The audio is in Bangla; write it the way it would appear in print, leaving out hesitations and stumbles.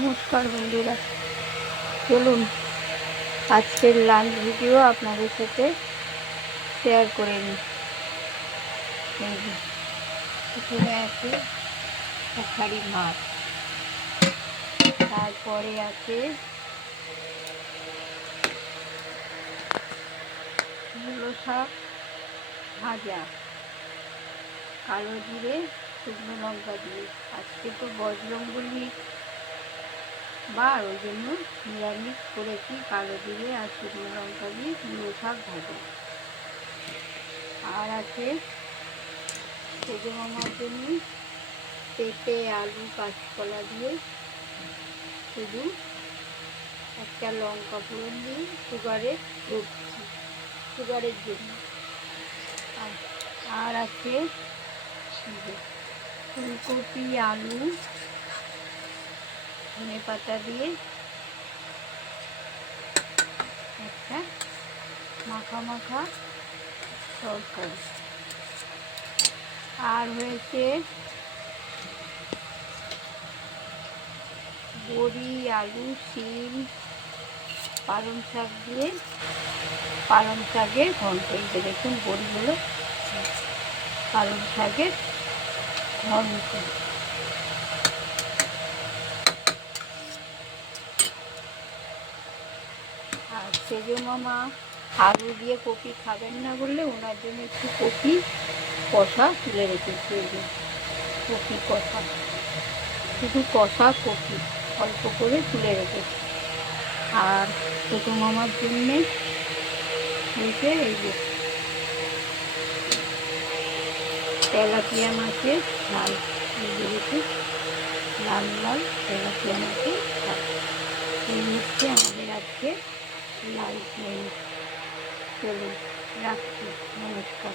নমস্কার বন্ধুরা, চলুন আজকের লাঞ্চ ভিডিও আপনাদের সাথে শেয়ার করে নিই। এই যে প্রথমে আছে পোখারি মাছ, তারপরে আছে মূলো শাক ভাজা, কালো জিরে শুকনো লঙ্কা দিয়ে। আজকে তো বজরঙ্গবলী বার, ওই জন্য নিরামিষ করেছি, কালো জিরে আর শুকনো লঙ্কা দিয়ে মূলো শাক ভাজা। আর আছে সেজে মামার জন্য পেঁপে আলু কাঁচকলা দিয়ে শুধু একটা লঙ্কা ফোড়ন দিয়ে সুগারের জন্য। আর আছে ফুলকপি আলু ধনে পাতা দিয়ে একটা মাখা মাখা তরকারি। আর হয়েছে বড়ি আলু শিম পালং শাক দিয়ে পালং শাকের ঘন্ট। এই যে দেখুন বড়িগুলো, পালং শাকের ঘন্ট। আর সেজো মামা আলু দিয়ে কপি খাবেন না বললে ওনার জন্য একটু কপি কষা তুলে রেখেছি। এই যে কপি কষা, শুধু কষা কপি অল্প করে তুলে রেখেছি। আর ছোটো মামার জন্যে হয়েছে এই যে তেলাপিয়া মাছের ঝাল। এই যে লাল লাল তেলাপিয়া মাছের ঝাল। এই হচ্ছে আমাদের আজকে লাঞ্চ মেনু। চলুন রাখছি, নমস্কার।